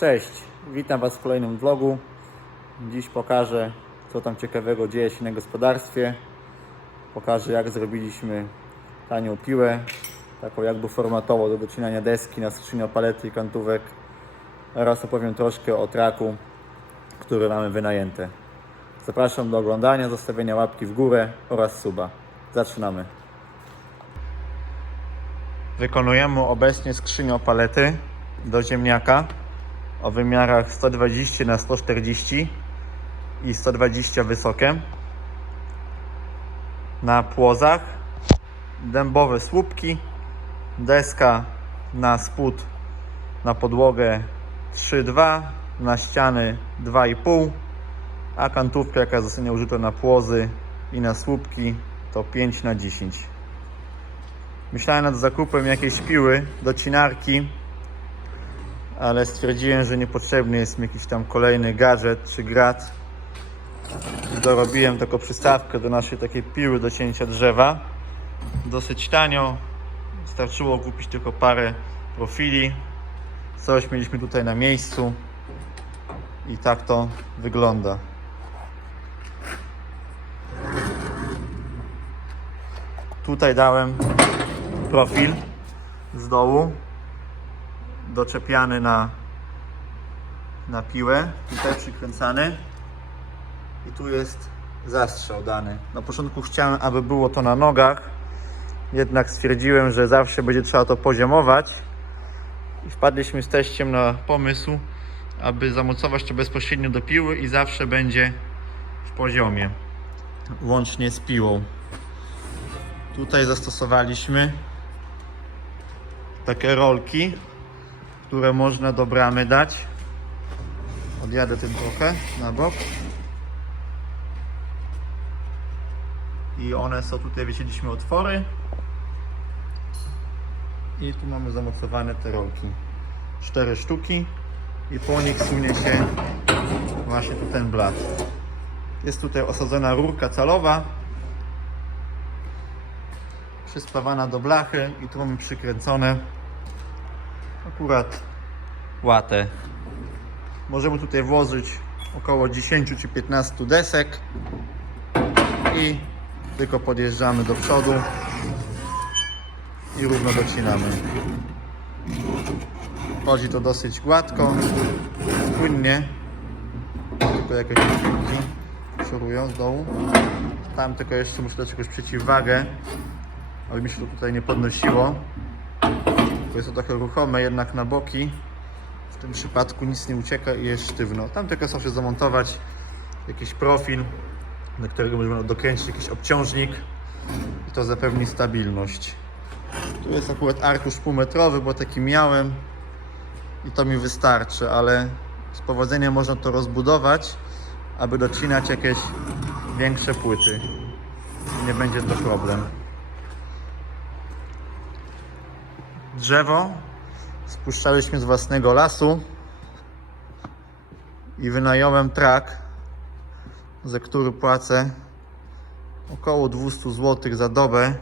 Cześć, witam Was w kolejnym vlogu. Dziś pokażę, co tam ciekawego dzieje się na gospodarstwie. Pokażę, jak zrobiliśmy tanią piłę, taką jakby formatowo do docinania deski na skrzynię palety i kantówek. Oraz opowiem troszkę o traku, który mamy wynajęte. Zapraszam do oglądania, zostawienia łapki w górę oraz suba. Zaczynamy. Wykonujemy obecnie skrzynię palety do ziemniaka o wymiarach 120 na 140 i 120 wysokie. Na płozach dębowe słupki, deska na spód na podłogę 3,2, na ściany 2,5, a kantówka jaka zostanie użyta na płozy i na słupki to 5 na 10. Myślałem nad zakupem jakiejś piły do cinarki, ale stwierdziłem, że niepotrzebny jest mi jakiś tam kolejny gadżet czy grat. Dorobiłem taką przystawkę do naszej takiej piły do cięcia drzewa. Dosyć tanio. Wystarczyło kupić tylko parę profili. Coś mieliśmy tutaj na miejscu. I tak to wygląda. Tutaj dałem profil z dołu doczepiany na, na piłę, tutaj przykręcany i tu jest zastrzał dany. Na początku chciałem, aby było to na nogach, jednak stwierdziłem, że zawsze będzie trzeba to poziomować i wpadliśmy z teściem na pomysł, aby zamocować to bezpośrednio do piły i zawsze będzie w poziomie, łącznie z piłą. Tutaj zastosowaliśmy takie rolki, które można do bramy dać. Odjadę tym trochę na bok. I one są tutaj, wycięliśmy otwory. I tu mamy zamocowane te rolki. Cztery sztuki. I po nich sunie się właśnie tu ten blat. Jest tutaj osadzona rurka calowa. Przyspawana do blachy i tu mamy przykręcone akurat łatę. Możemy tutaj włożyć około 10 czy 15 desek i tylko podjeżdżamy do przodu i równo docinamy. Chodzi to dosyć gładko, płynnie. Tylko jakieś szorują z dołu. Tam tylko jeszcze muszę dać jakąś przeciwwagę, aby mi się to tutaj nie podnosiło. To jest to trochę ruchome jednak na boki. W tym przypadku nic nie ucieka i jest sztywno. Tam tylko sobie zamontować jakiś profil, do którego możemy dokręcić jakiś obciążnik i to zapewni stabilność. Tu jest akurat arkusz półmetrowy, bo taki miałem i to mi wystarczy, ale z powodzeniem można to rozbudować, aby docinać jakieś większe płyty. Nie będzie to problem. Drzewo spuszczaliśmy z własnego lasu i wynająłem trak, za który płacę około 200 zł za dobę.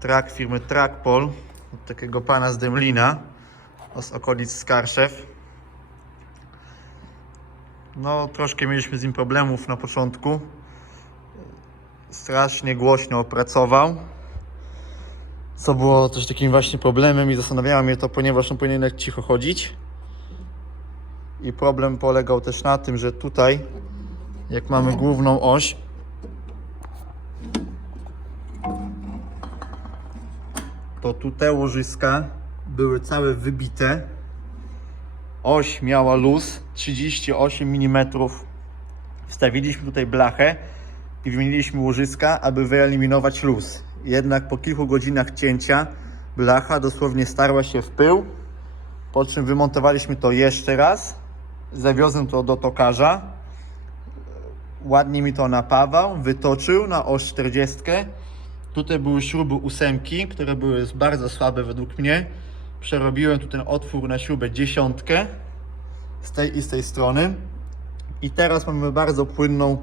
Trak firmy Trackpol od takiego pana z Dęblina z okolic Skarszew. No, troszkę mieliśmy z nim problemów na początku. Strasznie głośno opracował co było też takim właśnie problemem i zastanawiało mnie to, ponieważ on powinien cicho chodzić. I problem polegał też na tym, że tutaj, jak mamy główną oś, to tu te łożyska były całe wybite. Oś miała luz 38 mm. Wstawiliśmy tutaj blachę i wymieniliśmy łożyska, aby wyeliminować luz. Jednak po kilku godzinach cięcia blacha dosłownie starła się w pył, po czym wymontowaliśmy to jeszcze raz, zawiozłem to do tokarza, ładnie mi to napawał, wytoczył na oś 40. Tutaj były śruby ósemki, które były bardzo słabe według mnie. Przerobiłem tu ten otwór na śrubę dziesiątkę z tej i z tej strony. I teraz mamy bardzo płynną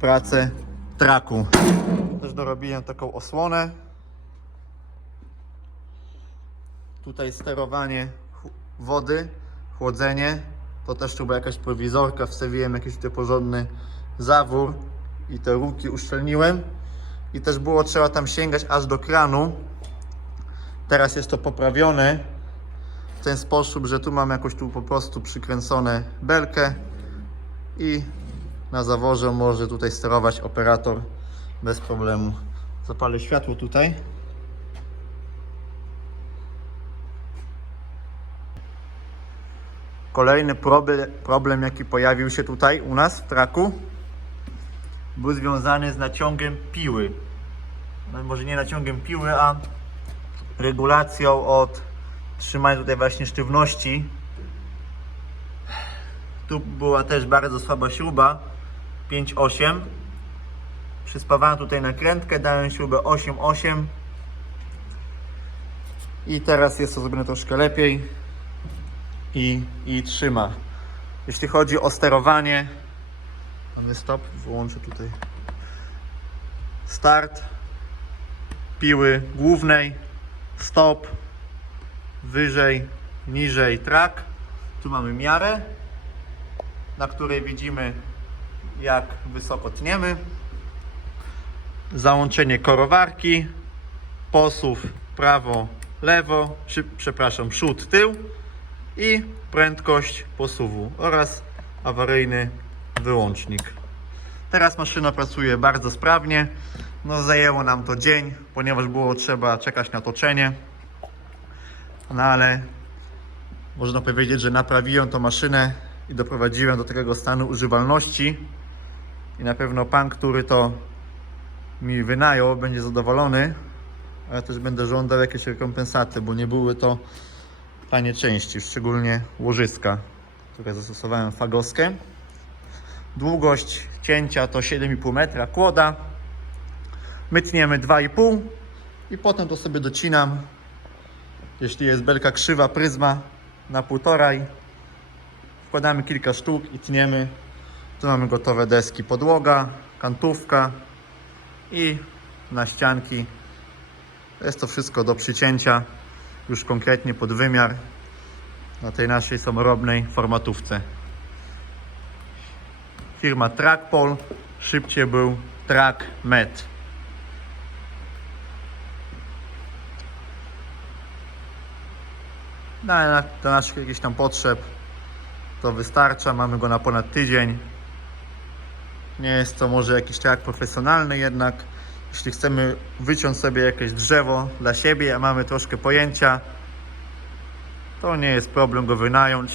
pracę traku. Też dorobiłem taką osłonę. Tutaj sterowanie wody chłodzenie. To też tu była jakaś prowizorka, wstawiłem jakiś tutaj porządny zawór i te rurki uszczelniłem. I też było trzeba tam sięgać aż do kranu. Teraz jest to poprawione w ten sposób, że tu mam jakoś tu po prostu przykręcone belkę i na zaworze może tutaj sterować operator bez problemu. Zapalę światło tutaj. Kolejny problem, problem, jaki pojawił się tutaj u nas w traku, był związany z naciągiem piły. No, może nie naciągiem piły, a regulacją od trzymania tutaj właśnie sztywności. Tu była też bardzo słaba śruba 5,8. Przyspawałem tutaj nakrętkę, dałem śrubę 8,8 i teraz jest to zrobione troszkę lepiej i, i trzyma. Jeśli chodzi o sterowanie, mamy stop, wyłączę tutaj start piły głównej, stop, wyżej, niżej track. Tu mamy miarę, na której widzimy jak wysoko tniemy. Załączenie korowarki, posuw prawo, lewo, przepraszam, przód, tył i prędkość posuwu oraz awaryjny wyłącznik. Teraz maszyna pracuje bardzo sprawnie. No zajęło nam to dzień, ponieważ było trzeba czekać na toczenie. No ale można powiedzieć, że naprawiłem tą maszynę i doprowadziłem do takiego stanu używalności. I na pewno pan, który to mi wynajął, będzie zadowolony. Ale też będę żądał jakieś rekompensaty, bo nie były to tanie części, szczególnie łożyska, które zastosowałem fagoskę. Długość cięcia to 7,5 metra kłoda. My tniemy 2,5 i potem to sobie docinam. Jeśli jest belka krzywa, pryzma na półtoraj, wkładamy kilka sztuk i tniemy. Tu mamy gotowe deski podłoga, kantówka i na ścianki. Jest to wszystko do przycięcia już konkretnie pod wymiar na tej naszej samorobnej formatówce. Firma Trackpol, szybciej był TrackMet. No, ale na, naszych jakichś tam potrzeb to wystarcza, mamy go na ponad tydzień. Nie jest to może jakiś track profesjonalny jednak. Jeśli chcemy wyciąć sobie jakieś drzewo dla siebie, a mamy troszkę pojęcia, to nie jest problem go wynająć,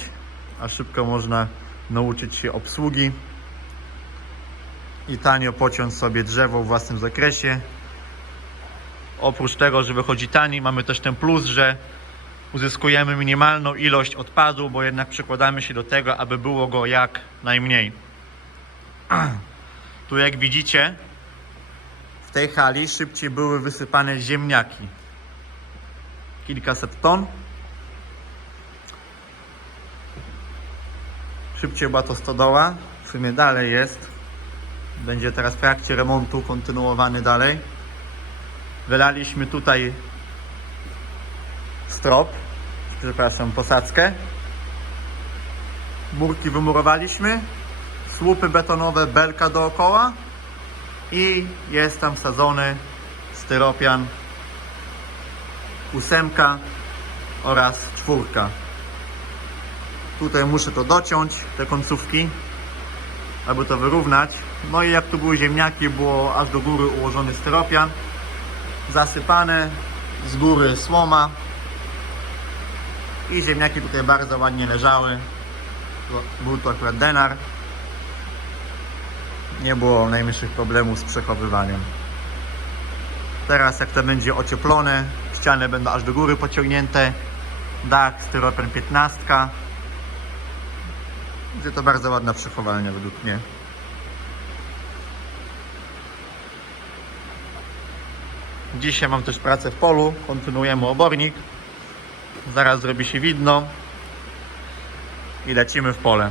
a szybko można nauczyć się obsługi i tanio pociąć sobie drzewo w własnym zakresie. Oprócz tego, że wychodzi taniej, mamy też ten plus, że uzyskujemy minimalną ilość odpadu, bo jednak przykładamy się do tego, aby było go jak najmniej. Tu jak widzicie, w tej hali szybciej były wysypane ziemniaki. Kilkaset ton. Szybciej była to stodoła. W sumie dalej jest. Będzie teraz w trakcie remontu kontynuowany dalej. Wylaliśmy tutaj strop, przepraszam, posadzkę. Murki wymurowaliśmy. Słupy betonowe, belka dookoła i jest tam sadzony styropian ósemka oraz czwórka. Tutaj muszę to dociąć, te końcówki, aby to wyrównać. No i jak tu były ziemniaki, było aż do góry ułożony styropian, zasypane, z góry słoma i ziemniaki tutaj bardzo ładnie leżały. Był to akurat denar nie było najmniejszych problemów z przechowywaniem. Teraz jak to będzie ocieplone, ściany będą aż do góry pociągnięte, dach styropian 15. Będzie to bardzo ładna przechowalnia według mnie. Dzisiaj mam też pracę w polu, kontynuujemy obornik. Zaraz zrobi się widno i lecimy w pole.